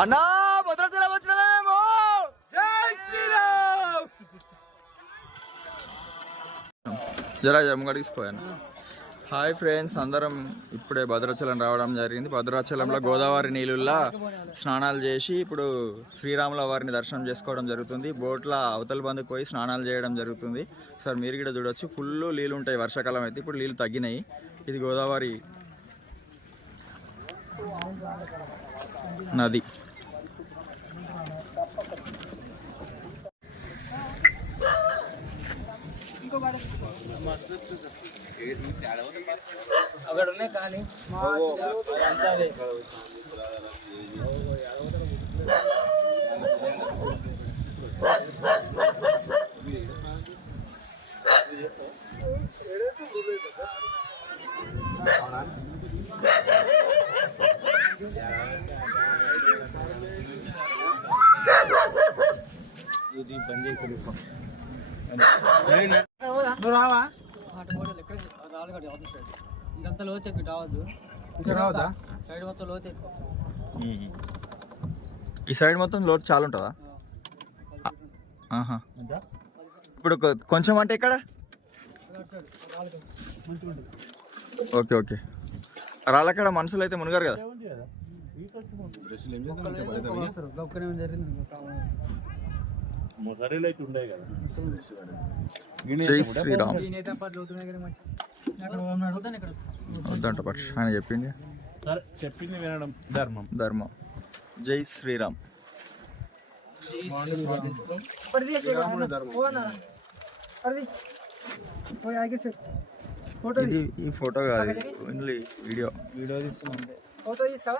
అన్నా భద్రాచలం వచ్చినామేమో. జై శ్రీరామ్. జరా ముంగడు తీసుకోయాను. హాయ్ ఫ్రెండ్స్, అందరం ఇప్పుడే భద్రాచలం రావడం జరిగింది. భద్రాచలంలో గోదావరి నీళ్ళల్లో స్నానాలు చేసి ఇప్పుడు శ్రీరాముల వారిని దర్శనం చేసుకోవడం జరుగుతుంది. బోట్ల అవతల బందుకు పోయి స్నానాలు చేయడం జరుగుతుంది. సార్ మీరు కూడా చూడొచ్చు, ఫుల్ నీళ్ళు ఉంటాయి వర్షాకాలం అయితే. ఇప్పుడు నీళ్ళు తగ్గినాయి. ఇది గోదావరి నది. అక్కడ ఉన్నాయి కానీ రావా ఇదంతా లోతు ఎక్కువ రావద్దు. ఇంకా రావద్దా? సైడ్ మొత్తం లోతు ఎక్కువ. ఈ సైడ్ మొత్తం లోతు చాలా ఉంటుందా? ఇప్పుడు కొంచెం అంటే ఇక్కడ ఓకే ఓకే. రాళ్ళక్కడ మనుషులు అయితే మునిగారు కదా. జై శ్రీరామ్. వద్దంట పక్ష ఆయన చెప్పింది వినడం ధర్మం. ధర్మం. జై శ్రీరామ్. ఈ ఫోటో కాదు, ఓన్లీ వీడియో. వీడియో తీస్తున్నాం. ఫోటో తీస్తావా?